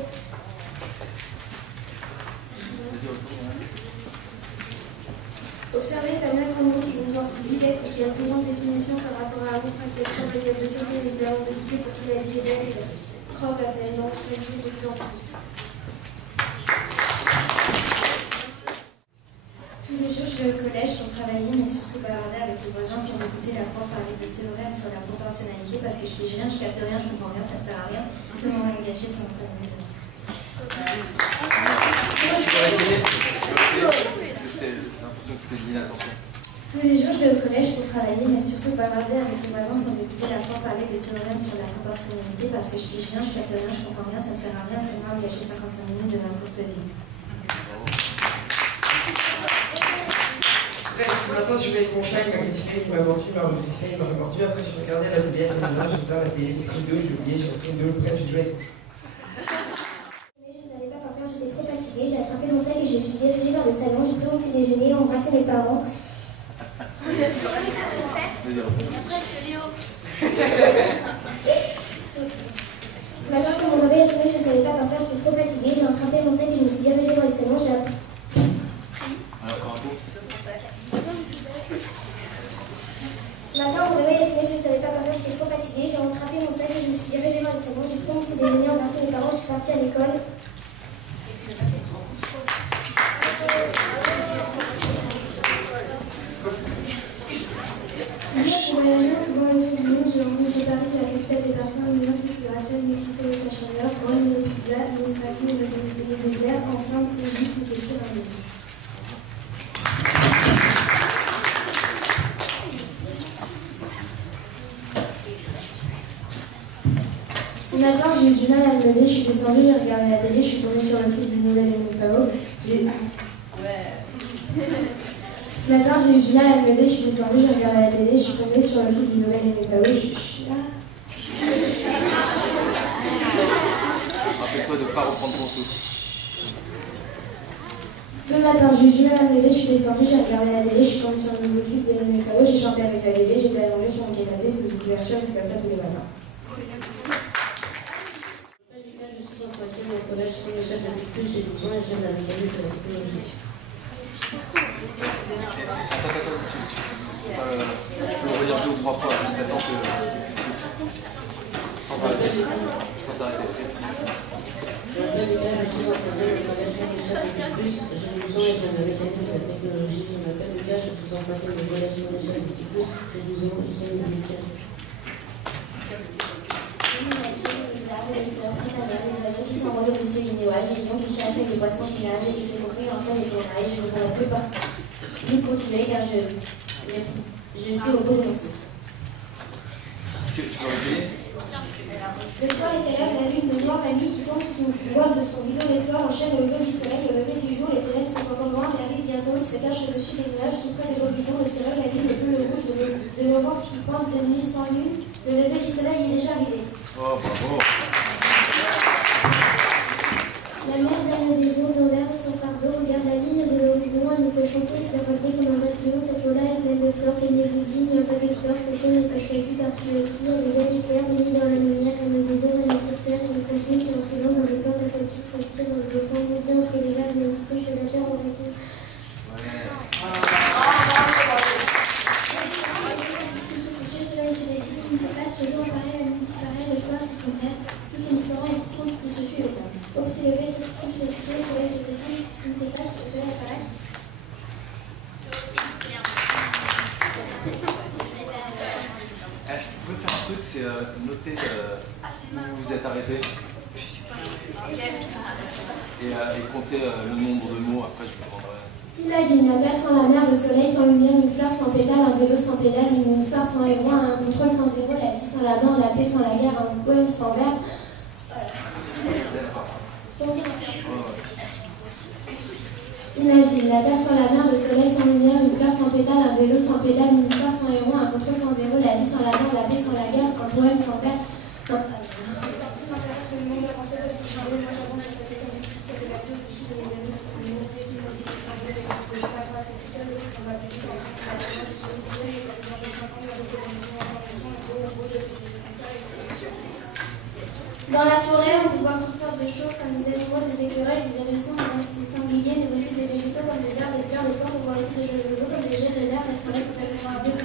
Observez est un grand mot qui comporte 8 lettres et qui a une plus grande définition par rapport à un mot 5 lettres fort et il y a 2 consonnes évidemment aussitôt pour qu'il a dit les lettres. Croque la peine, non, je vais de plus en plus. Tous les jours, je vais au collège pour travailler, mais surtout bavarder avec les voisins sans écouter la prof parler des théorèmes sur la proportionnalité parce que je fais rien, je capte rien, je comprends rien, ça ne sert à rien. Seulement me gâcher sans s'amuser. Tu vas essayer. J'ai l'impression que c'était l'inattention. Tous les jours, je vais au collège pour travailler, mais surtout bavarder avec les voisins sans écouter la prof parler des théorèmes sur la proportionnalité parce que je fais rien, je capte rien, je comprends rien, ça ne sert à rien, seulement me gâcher 55 minutes de ma courte vie. Ce matin, je vais avec mon chat, il m'a modifié, il m'a mordu, après j'ai regardé la télé, j'ai éteint la télé, j'ai pris 2, j'ai oublié, j'ai repris 2, bref, j'ai joué avec mon chat. Je ne savais pas quoi faire, j'étais trop fatiguée, j'ai attrapé mon sac et je suis dirigée vers le salon, j'ai pris mon petit déjeuner, embrassé mes parents. Ce matin, quand mon réveil a sonné, je ne savais pas quoi faire, j'étais trop fatiguée, j'ai attrapé mon sac et je me suis dirigée vers le salon, j'ai appris. Ce matin, mon réveil a sonné, je ne savais pas quoi faire, j'étais trop fatiguée, j'ai rattrapé mon sac et je me suis dirigée vers le salon, j'ai pris mon petit déjeuner, embrassé mes parents, je suis partie à l'école. Pour voyager en faisant le tour du monde, j'ai rencontré Paris, la capitale des parfums, New York, l'inspiration, Mexico et sa chaleur, Rome, les pizzas, l'Australie, le désert, enfin l'Égypte et ses pyramides. Ce matin, j'ai eu du mal à me lever, je suis descendue, j'ai regardé la télé, je suis tombée sur le clip d'une nouvelle MFAO. Ce matin, j'ai eu du mal à me lever, je suis descendue, j'ai regardé la télé, je suis tombée sur le clip d'une nouvelle MFAO. Je suis là. Rappelle-toi de ne pas reprendre ton souffle. Ce matin, j'ai eu du mal à me lever, je suis descendue, j'ai regardé la télé, je suis tombée sur le nouveau clip des MFAO, j'ai chanté avec la bébé, j'étais allongée sur mon canapé sous une couverture et c'est comme ça tous les matins. Au collège Saint-Michel d'Habitude, j'ai 12 ans et j'aime la mécanique et la technologie. Tu peux le redire 2 ou 3 fois jusqu'à temps que... Sans t'arrêter. Je m'appelle Lucas, je suis enseignant au collège Saint-Michel d'Habitude, j'ai 12 ans et j'aime la mécanique et la technologie. Je m'appelle Lucas, je suis enseignant au collège Saint-Michel d'Habitude, j'ai 12 ans et j'aime la mécanique. Les oiseaux qui s'envolent au-dessus du nuage, les lions qui chassent et les poissons qui nagent et qui se confient entre les corails. Je ne pourrais plus continuer car je suis au bout de mon souffle. Tu peux essayer? Le soir était là, la lune, le noir, la nuit qui tombe sous le voile de son bidon d'étoiles enchaîne le lever du soleil, le lever du jour, les ténèbres sont encore loin, mais arrive bientôt, il se cache au-dessus des nuages, tout près des horizons, le soleil, la lune, le bleu, le rouge, de l'aurore qui pointe des nuits sans lune, le lever du soleil est déjà arrivé. Oh, bravo! La mer baigne des eaux d'Auvergne, son fardeau regarde la ligne de l'horizon vent, il nous fait chanter, qui rentrer comme un papillon. Cette eau-là est pleine de fleurs, pleine de visite, il n'y a pas de fleurs, cette eau n'est pas choisie par qui le crie. Elle est belle et claire, bénie dans la lumière, elle nous désire, elle nous surpère, elle nous fascine, qui en silence dans les plantes apathiques, restées dans le fond, maudit entre les vagues, même si c'est que la terre aurait été. Ce jour apparaît, la nuit disparaît, le soir c'est contraire, tout son différent et tout il se suit le temps. Comme si le veille sous cette ciel, le soleil se dessine, je ne sais pas si le soleil apparaît. Vous pouvez faire un truc, c'est noter où vous êtes arrêté et compter le nombre de mots, après je vous prendrai. Imagine la terre sans la mer, le soleil sans lumière, une fleur sans pétale, un vélo sans pédale, une histoire sans héros, un contrôle sans zéro, la vie sans la mort, la paix sans la guerre, un poème sans verbe. Imagine la terre sans la mer, le soleil sans lumière, une fleur sans pétale, un vélo sans pédale, une histoire sans héros, un contrôle sans zéro, la vie sans la mort, la paix sans la guerre, un poème sans verbe. Dans la forêt, on peut voir toutes sortes de choses comme des animaux, des écureuils, des hérissons, des sangliers, mais aussi des végétaux comme des herbes, des fleurs, des plantes. On voit aussi des oiseaux comme des gènes, des vers, des forêts, c'est tellement un peu.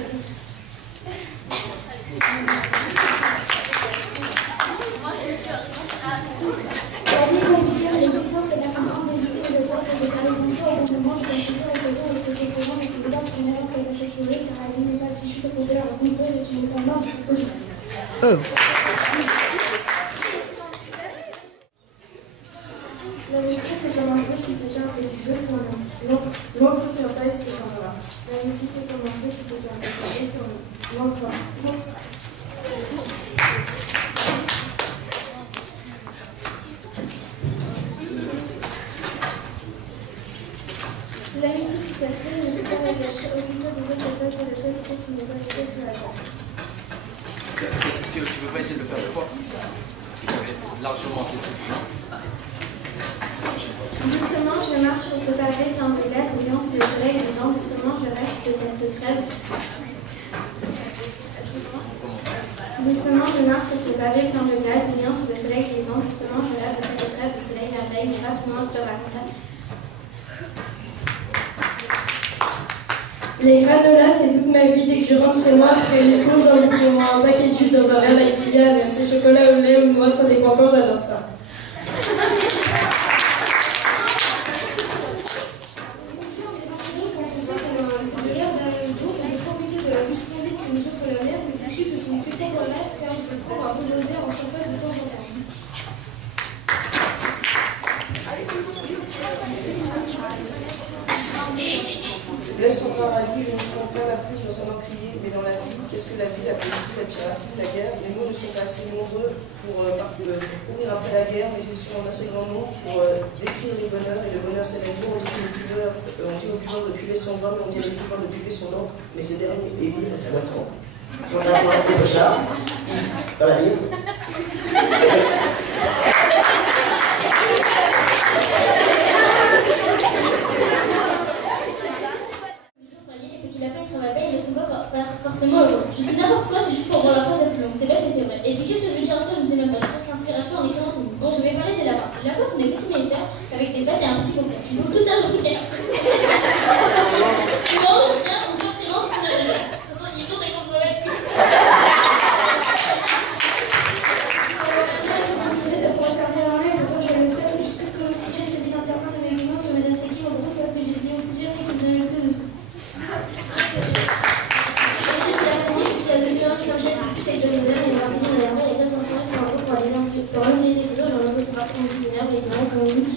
La vie est compliquée, l'existence est la plus d'éviter les auteurs et de faire le bon choix au bon moment, de saisir l'occasion de ce qui est courant, mais c'est de là qu'on a l'air qu'elle va s'écouler, car la vie n'est pas fichue de côté, alors construire et tu n'es pas mort, c'est ce que je sais. L'amitié, c'est comme un feu qui s'éteint un petit peu sur l'un. L'entretien pas, c'est comme là. L'amitié, c'est comme un feu qui s'éteint un petit peu sur l'entretien. L'amitié, c'est sacré, ne peut pas la gâcher. Occupe-toi des autres, pas de toi, tu sais que tu n'es pas le seul sur la terre. Tu veux pas essayer de le faire deux fois? Largement assez tout. Doucement, je marche sur ce pavé plein de glace, brillant sous le soleil brillant. Doucement, je reste cette trêve. Doucement, je marche sur ce pavé plein de glace, brillant sous le soleil brillant. Doucement, je rêve de cette trêve de soleil merveille, mais rapidement, je te raconte. Les granolas, c'est toute ma vie. Dès que je rentre chez moi, après les cours, j'ai envie de prendre un paquet de jus dans un verre d'activia, même si chocolat au lait ou noix, ça dépend quand, j'adore ça. Laisse encore la vie, je ne prends pas la pluie dans un encrier, mais dans la vie, qu'est-ce que la vie, la poésie, la piraterie, la guerre? Les mots ne sont pas assez nombreux pour courir après la guerre, mais ils sont en assez grand nombre pour décrire le bonheur, et le bonheur c'est l'amour. On dit au buveur de cuver son vin, mais on dit à l'écrivain de cuver son encre, mais ce dernier est libre, c'est Bertrand. On a un chat, dans la ligne. Forcément heureux. Je dis n'importe quoi, c'est juste pour voir la phrase la plus longue. C'est bête, mais c'est vrai. Et puis qu'est-ce que je veux dire après, je ne sais même pas. Je cherche l'inspiration en écrivant ces mots. Bon, je vais parler des lapins. Les lapins sont des petits mammifères avec des pattes et un petit complet. Ils bouffent toute la journée. Ils mangent bien, on fait silence sur les gens. Ils sont des consommés. Ça pourrait servir à rien, autant je vais le faire jusqu'à ce que l'oxygène se désinterprète avec les mains de Madame Seki en groupe parce que j'ai dit oxygène et que vous avez le peu de souffle. C'est de l'odeur et de rapide en l'air, les deux enfants sont en groupe pour aller pour loger des vélos dans le côté partout du dîner avec Marie comme nous.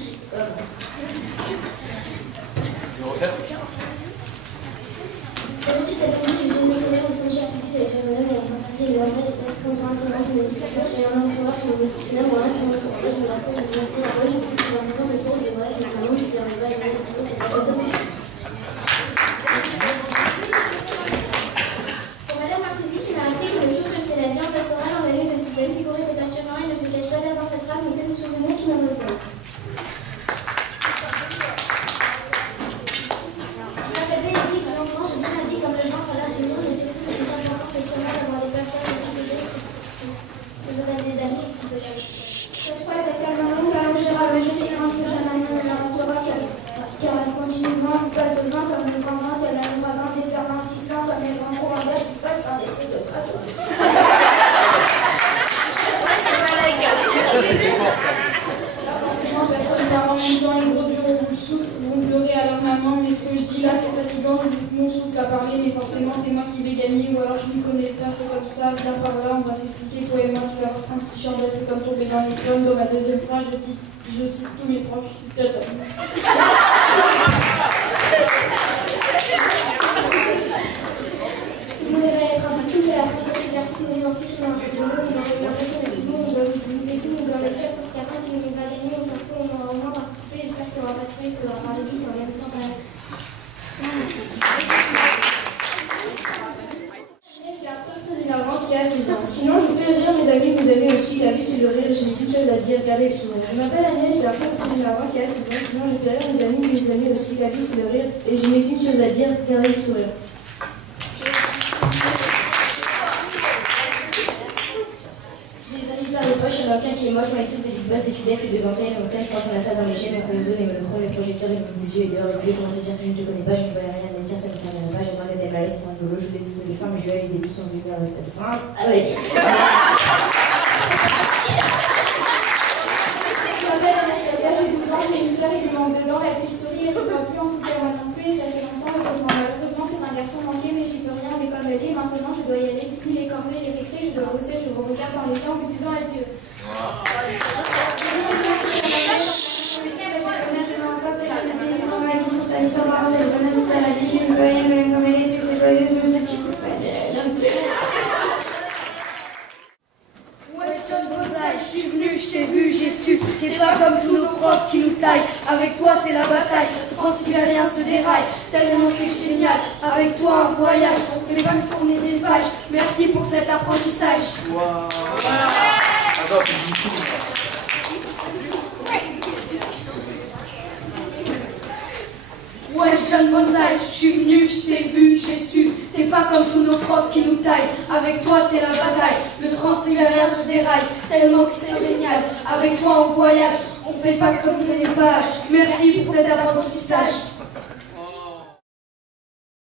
Aujourd'hui, cette nuit, je me connais au sein de chaque petite avec la modèle et la partie de la main des classes sans transformation de l'éducateur et un enfant sur les étudiants, moi, je me suis rappelé, je me rappelle, je me rappelle, je me rappelle, je me rappelle, je me rappelle, je me rappelle, je me rappelle, je me rappelle, je me rappelle, c'est la viande pastorale en relais de Cézanne. Si vous êtes passionnant, il ne se cache pas derrière cette phrase, mais que des souvenirs qui m'en reviennent. parle en même temps et gros dur au bout du souffle. Vous me pleurez alors maman, mais ce que je dis là c'est fatigant, je loupe mon souffle à parler, mais forcément c'est moi qui vais gagner, ou alors je m'y connais pas, c'est comme ça, viens par là, on va s'expliquer, toi et moi, tu vas avoir un petit champ c'est comme tomber dans les pommes. Dans ma deuxième phrase, je cite tous mes profs, Vous devez être un peu souple à la fin de cet exercice, mais en fiche, on a un peu de l'eau, on a l'impression d'être bon, on doit vous laisser, on doit laisser sur ce qu'à fin qui va gagner, on s'en fout, on aura au moins participé, j'espère qu'il n'y aura pas de truc, il faudra parler vite, en même temps, J'ai appris très énervant qui a 16 ans. Sinon, je fais rire mes amis, vous avez aussi, la vie c'est le rire, j'ai quelque chose à dire, regardez le sourire. Je m'appelle Agnès, j'ai appris très énervant qui a 16 ans. Sinon, je fais rire mes amis aussi, la vie c'est le rire, et je n'ai qu'une chose à dire, regardez le sourire. Les poches, il y en a aucun qui est moche, on est tous des big boss, des fidèles, des dentelles, on sait, je crois qu'on a ça dans les chaînes, qu'on zone, et le monochrome, les projecteurs, et le des yeux, et dehors, et puis comment te dire que je ne te connais pas, je ne voyais rien à dire, ça ne me servirait pas, j'attends d'être démarré, c'est un boulot, je déteste les femmes, mais je vais aller des buts sans humeur avec pas de fin. Ah ouais. Je m'appelle Anastasia, j'ai 12 ans, j'ai une soeur, il lui manque dedans, la petite souris, elle ne voit plus, en tout cas moi non plus, et ça fait longtemps, heureusement. Malheureusement, c'est un garçon manqué, mais j'y peux rien, on est comme elle est, maintenant je dois y aller, fini les corvées, les récrés, je dois bosser, je vous regarde dans les yeux en vous disant adieu. Je suis venu, je t'ai vu, j'ai su. T'es pas comme tous nos profs qui nous taillent. Avec toi c'est la bataille, Transsibérien se déraille. Tellement c'est génial, avec toi un voyage. On fait même tourner des pages. Merci pour cet apprentissage. Ouais, John Bonsaï, je suis venu, je t'ai vu, j'ai su. T'es pas comme tous nos profs qui nous taillent. Avec toi c'est la bataille, le Transsibérien se déraille. Tellement que c'est génial, avec toi on voyage. On fait pas comme des pages. Merci pour cet apprentissage.